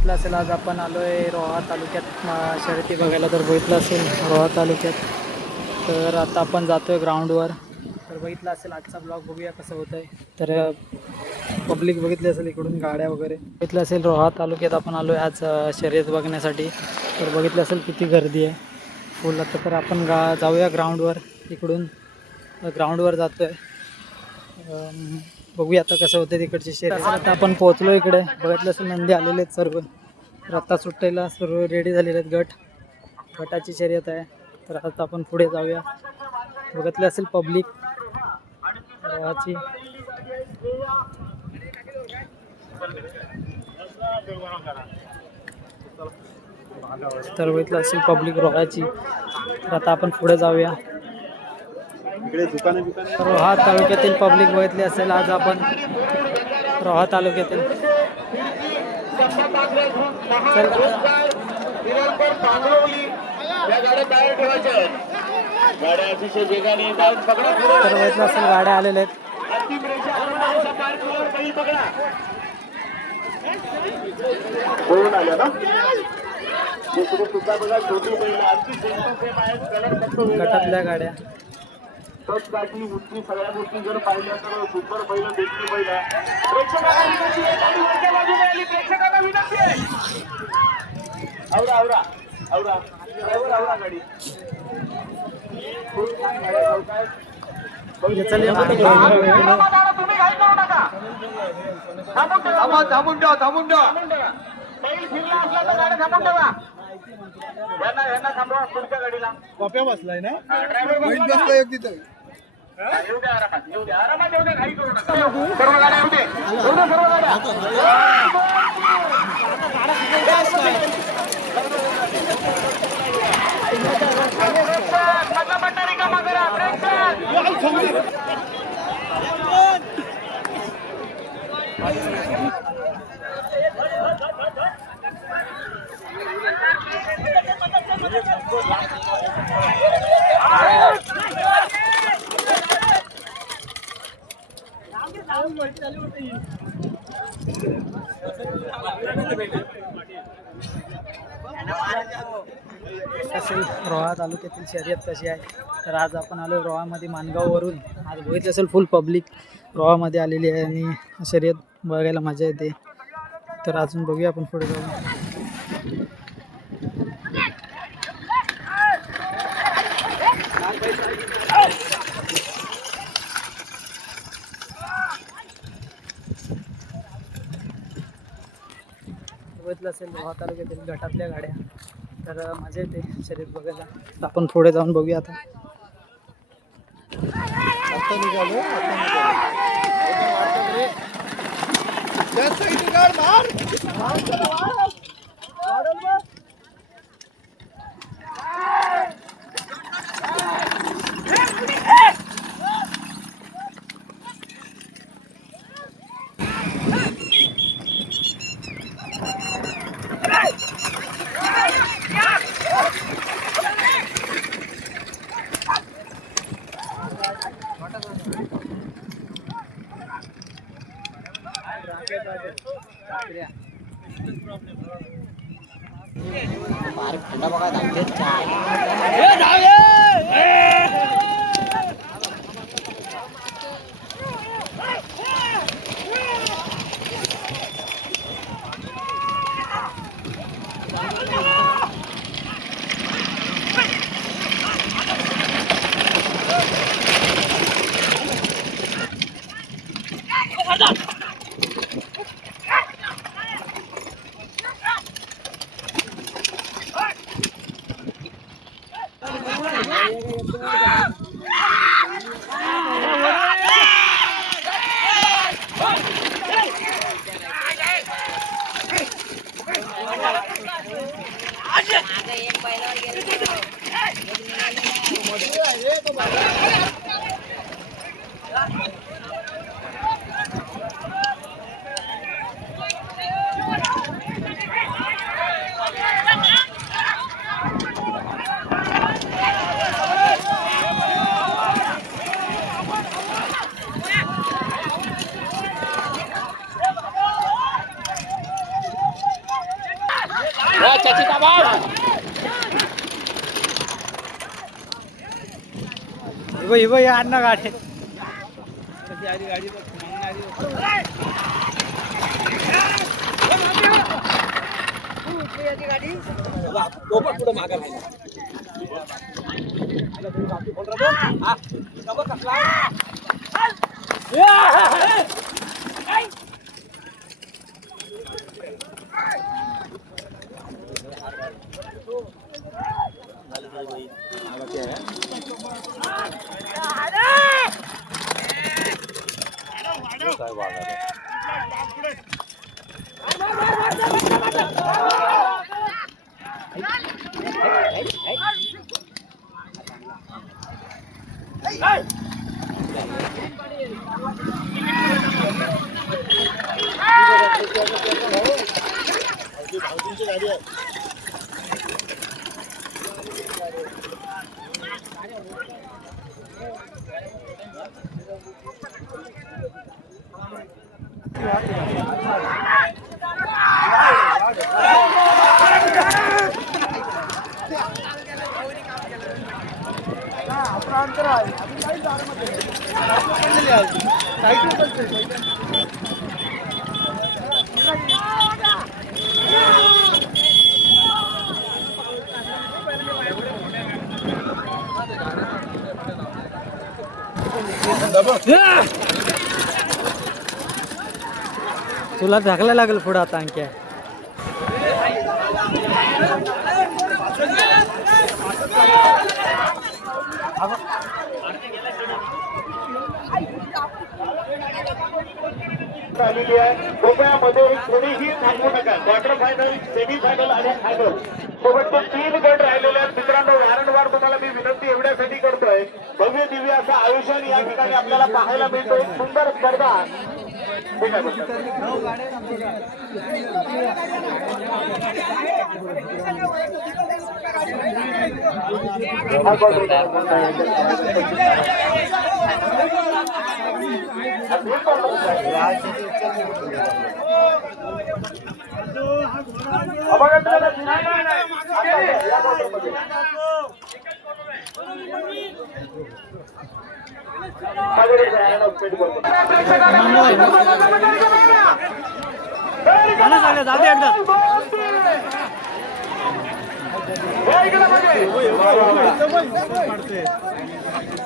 बघितलं असेल आज आपण आलोय रोहा तालुक्यात शर्यती बघायला. तर बघितलं असेल रोहा तालुक्यात. तर आता आपण जातोय ग्राउंडवर. तर बघितलं असेल आजचा ब्लॉग, बघूया कसं होतं आहे. तर पब्लिक बघितली असेल इकडून गाड्या वगैरे. बघितलं असेल रोहा तालुक्यात आपण आलोय आज शर्यत बघण्यासाठी. तर बघितलं असेल किती गर्दी आहे फुल. आता तर आपण जाऊया ग्राउंडवर. इकडून ग्राउंडवर जातोय. बघूया आता कसं होतं तिकडची शर्यत. आता आपण पोहोचलो इकडे. बघितलं असेल नंदी आलेले आहेत सर्व. रत्ता सुट्टायला सर्व रेडी झालेले आहेत. गटाची शर्यत आहे. तर आता आपण पुढे जाऊया. बघितले असेल पब्लिक रोहाची. तर बघितलं असेल पब्लिक रोहाची. तर आता आपण पुढे जाऊया. रोहा तालुक्यातील पब्लिक बघितली असेल आज आपण रोहा तालुक्यातील. तर बघितलं असेल गाड्या आलेल्या आहेत. गटातल्या गाड्या सगळ्या गोष्टी जर पाहिल्या तर सुपर पहिलं देखील पहिलं प्रेक्षकांना विनंती आहे. आवरा आवरा आवरा आवरा आवरा गाडी खूप छान गाड्या. तुम्ही घाई करू नका. थांबून ठेवा. बैल फिरला असला तर गाडी थांबून ठेवा. यांना थांबवा पुढच्या गाडीला. कॉप्या बसलाय ना ड्रायव्हर येऊ द्या आरामात येऊ द्या घाई करू नका. सर्व गाड्या येऊ दे. सर्व गाड्या रिकामा करा. असेल रोहा तालुक्यातील शर्यत कशी आहे. तर आज आपण आलो रोहामध्ये मानगाववरून. आज बघितलं असेल फुल पब्लिक रोहामध्ये आलेली आहे आणि शर्यत बघायला मजा येते. तर अजून बघूया आपण पुढे जाऊन. बघितलं असेल रोहा तालुक्यातील गटातल्या गाड्या. तर मजा येते शर्यत बघायला. तर आपण पुढे जाऊन बघूया आता. या अण्णा गाडी तुला ढकला लागेल पुढे आता अंक्या. आलेली आहे गोव्यामध्ये कोणीही थांबू नका. क्वार्टर फायनल, सेमी फायनल आणि फायनल सोबतचे 3 गट राहिलेले आहेत. मित्रांनो, वारंवार तुम्हाला मी विनंती एवढ्यासाठी करतोय, भव्य दिव्य असं आयोजन या ठिकाणी आपल्याला पाहायला मिळतं. एक सुंदर स्पर्धा. ठीक आहे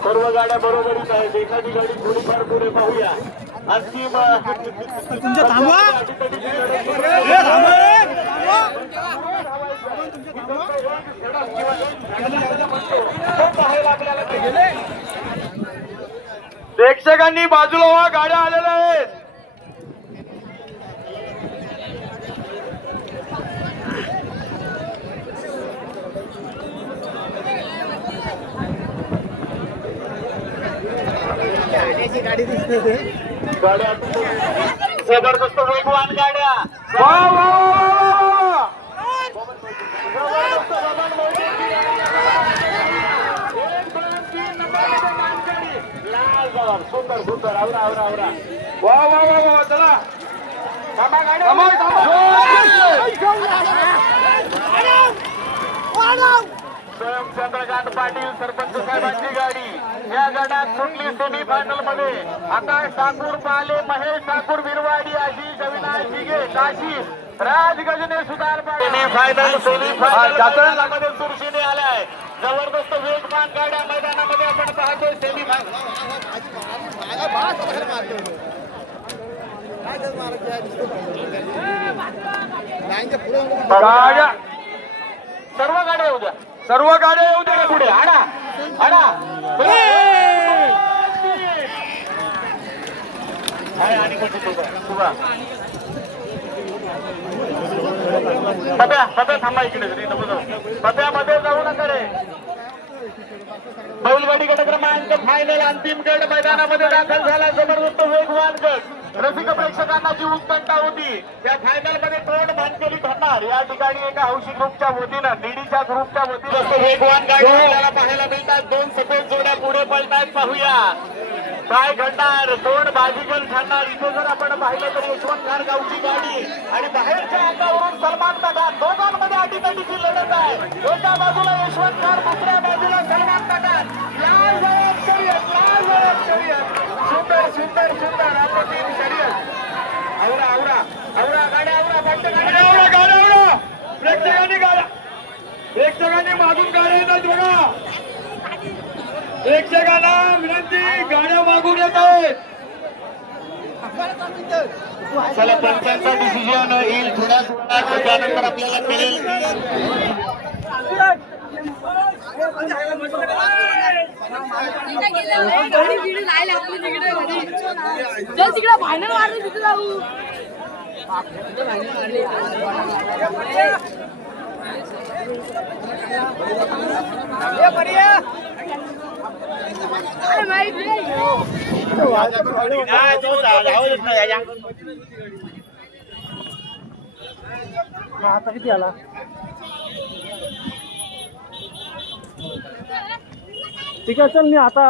सर्व गाड्या बरोबरीच आहेत. एखादी गाडी थोडीफार पुढे पाहूया. अंतिम प्रेक्षकांनी बाजूला व्हा, गाड्या आलेल्या आहेत. गाड्या जबरदस्त वेगवान गाड्या. सुंदर सुंदर. आवरा आवरा आवरा. वा वा वा वा. चला थांबा गाड्या. स्वयं चंद्रकांत पाटील सरपंच साहेबांची गाडी या गटात सुटली सेमी फायनल मध्ये. आकाश ठाकूर पाले, महेश ठाकूर बिरवाडी, आशिष अविनाश दिघे, काशी राज गजने सुधार सेमी फायनल मध्ये सुरक्षेने आलाय. जबरदस्त वेगवान गाड्या मैदानामध्ये आपण पाहतोय. सेमी फायनल सर्व गाड्या येऊ द्या. सर्व गाड्या येऊ द्या पुढे. आडा आडा. आणि पप्या पप्या थांबा इकडे. पप्यामध्ये जाऊ नका रे. बैलगाडी गट क्रमांक फायनल अंतिम गट मैदानामध्ये दाखल झाला. जबरदस्त वेगवान गट. रसिक प्रेक्षकांना जी उत्कंठा होती त्या फायनल मध्ये तोड मानकरी ठरणार. या ठिकाणी एका हौशी ग्रुपच्या वतीनं, डीडीच्या ग्रुपच्या वतीनं वेगवान गाडी आपल्याला पाहायला मिळतात. 2 सफेद जोड्या पुढे पळतायत. पाहूया काय घडणार. 2 बाजीगर ठरणार. इथे जर आपण पाहिलं तर यशवंत गावची गाडी आणि बाहेरच्या अंगावरून सलमान दादा दोघांमध्ये अटीतटी गाडीची लढत आहे. एका बाजूला यशवंत कार, दुसऱ्या बाजूला सलमान पठाण. लाजवाब शर्यत, लाजवाब शर्यत. सुंदर सुंदर सुंदर अप्रतिम शर्यत. आवरा आवरा आवरा गाड्या आवरा, फक्त गाड्या आवरा, गाड्या आवरा. प्रेक्षकांनी गाड्या, प्रेक्षकांनी मागून गाड्या येतात बघा. प्रेक्षकांना विनंती, गाड्या मागून येत आहेत. चला पंचांचा डिसिजन येईल थोड्याच वेळात, त्यानंतर आपल्याला कळेल तिकडे फायनल मारली तिथे जाऊ. आता किती आला ठीक आहे चल मी आता